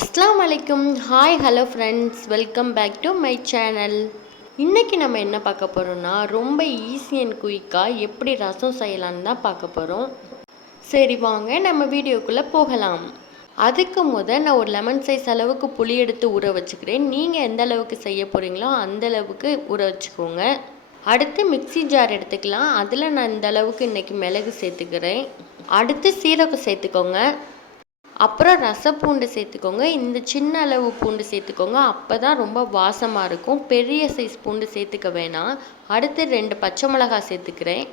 அஸ்ஸலாமு அலைக்கும். Hi hello friends, welcome back to my channel. இன்றைக்கி நம்ம என்ன பார்க்க போகிறோம்னா, ரொம்ப ஈஸி அண்ட் குயிக்காக எப்படி ரசம் செய்யலான்னு தான் பார்க்க போகிறோம். சரி வாங்க நம்ம வீடியோக்குள்ளே போகலாம். அதுக்கு நான் ஒரு லெமன் சைஸ் அளவுக்கு புளி எடுத்து ஊற வச்சுக்கிறேன். நீங்கள் எந்த அளவுக்கு செய்ய போகிறீங்களோ அந்த அளவுக்கு ஊற வச்சுக்கோங்க. அடுத்து மிக்ஸி ஜார் எடுத்துக்கலாம். அதில் நான் இந்த அளவுக்கு இன்றைக்கி மிளகு சேர்த்துக்கிறேன். அடுத்து சீரகம் சேர்த்துக்கோங்க. அப்புறம் ரசப்பூண்டு சேர்த்துக்கோங்க. இந்த சின்ன அளவு பூண்டு சேர்த்துக்கோங்க. அப்போ தான் ரொம்ப வாசமாக இருக்கும். பெரிய சைஸ் பூண்டு சேர்த்துக்க வேணாம். அடுத்து 2 பச்சை மிளகாய் சேர்த்துக்கிறேன்.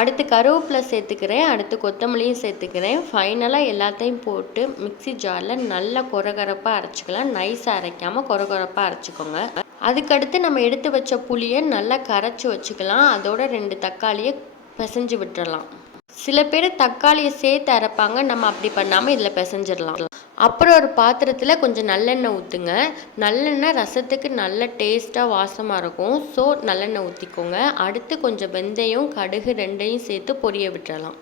அடுத்து கருவேப்பிலை சேர்த்துக்கிறேன். அடுத்து கொத்தமல்லியும் சேர்த்துக்கிறேன். ஃபைனலாக எல்லாத்தையும் போட்டு மிக்ஸி ஜாரில் நல்லா கொரகொரப்பாக அரைச்சிக்கலாம். நைஸாக அரைக்காமல் கொரகொரப்பாக அரைச்சிக்கோங்க. அதுக்கடுத்து நம்ம எடுத்து வச்ச புளியை நல்லா கரைச்சி வச்சுக்கலாம். அதோட 2 தக்காளியை பிசைஞ்சு விட்டுறலாம். சில பேர் தக்காளியை சேர்த்து அரைப்பாங்க. நம்ம அப்படி பண்ணாமல் இதில் பிசைஞ்சிடலாம். அப்புறம் ஒரு பாத்திரத்தில் கொஞ்சம் நல்லெண்ணெய் ஊற்றுங்க. நல்லெண்ணெய் ரசத்துக்கு நல்ல டேஸ்ட்டாக வாசமாக இருக்கும். ஸோ நல்லெண்ணெய் ஊற்றிக்கோங்க. அடுத்து கொஞ்சம் வெந்தயம், கடுகு 2ஐயும் சேர்த்து பொரிய விட்டுறலாம்.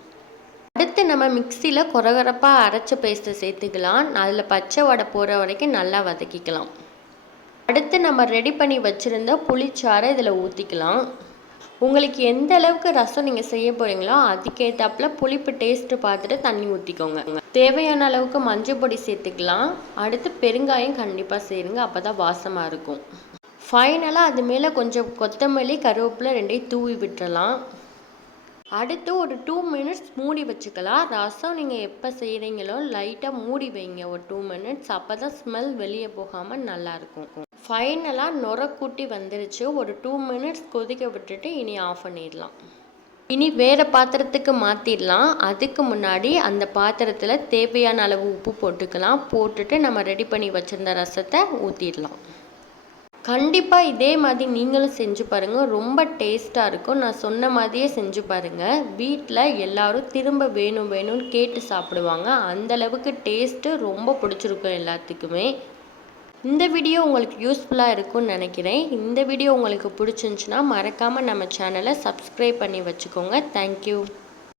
அடுத்து நம்ம மிக்சியில் கொரகொரப்பாக அரைச்ச பேஸ்ட்டை சேர்த்துக்கலாம். அதில் பச்சை வடை போகிற வரைக்கும் நல்லா வதக்கிக்கலாம். அடுத்து நம்ம ரெடி பண்ணி வச்சுருந்த புளிச்சாறை இதில் ஊற்றிக்கலாம். உங்களுக்கு எந்த அளவுக்கு ரசம் நீங்கள் செய்ய போகிறீங்களோ அதுக்கேற்றாப்புல புளிப்பு டேஸ்ட்டு பார்த்துட்டு தண்ணி ஊற்றிக்கோங்க. தேவையான அளவுக்கு மஞ்சள் பொடி சேர்த்துக்கலாம். அடுத்து பெருங்காயம் கண்டிப்பாக சேருங்க, அப்போ தான் வாசமாக இருக்கும். ஃபைனலாக அது மேலே கொஞ்சம் கொத்தமல்லி, கருவேப்பிலை 2ஐயும் தூவி விட்டுறலாம். அடுத்து ஒரு 2 மினிட்ஸ் மூடி வச்சுக்கலாம். ரசம் நீங்கள் எப்போ செய்கிறீங்களோ லைட்டாக மூடி வைங்க ஒரு 2 மினிட்ஸ். அப்போ தான் ஸ்மெல் வெளியே போகாமல் நல்லாயிருக்கும். ஃபைனலாக நுர கூட்டி வந்துருச்சு. ஒரு 2 மினிட்ஸ் கொதிக்க விட்டுட்டு இனி ஆஃப் பண்ணிடலாம். இனி வேறு பாத்திரத்துக்கு மாற்றிடலாம். அதுக்கு முன்னாடி அந்த பாத்திரத்தில் தேவையான அளவு உப்பு போட்டுக்கலாம். போட்டுட்டு நம்ம ரெடி பண்ணி வச்சுருந்த ரசத்தை ஊற்றிடலாம். கண்டிப்பாக இதே மாதிரி நீங்களும் செஞ்சு பாருங்கள். ரொம்ப டேஸ்ட்டாக இருக்கும். நான் சொன்ன மாதிரியே செஞ்சு பாருங்கள். வீட்டில் எல்லோரும் திரும்ப வேணும்னு கேட்டு சாப்பிடுவாங்க. அந்தளவுக்கு டேஸ்ட்டு ரொம்ப பிடிச்சிருக்கும் எல்லாத்துக்குமே. இந்த வீடியோ உங்களுக்கு யூஸ்ஃபுல்லாக இருக்கும்னு நினைக்கிறேன். இந்த வீடியோ உங்களுக்கு பிடிச்சிருந்துச்சுன்னா மறக்காமல் நம்ம சேனலை சப்ஸ்கிரைப் பண்ணி வச்சுக்கோங்க. தேங்க்யூ.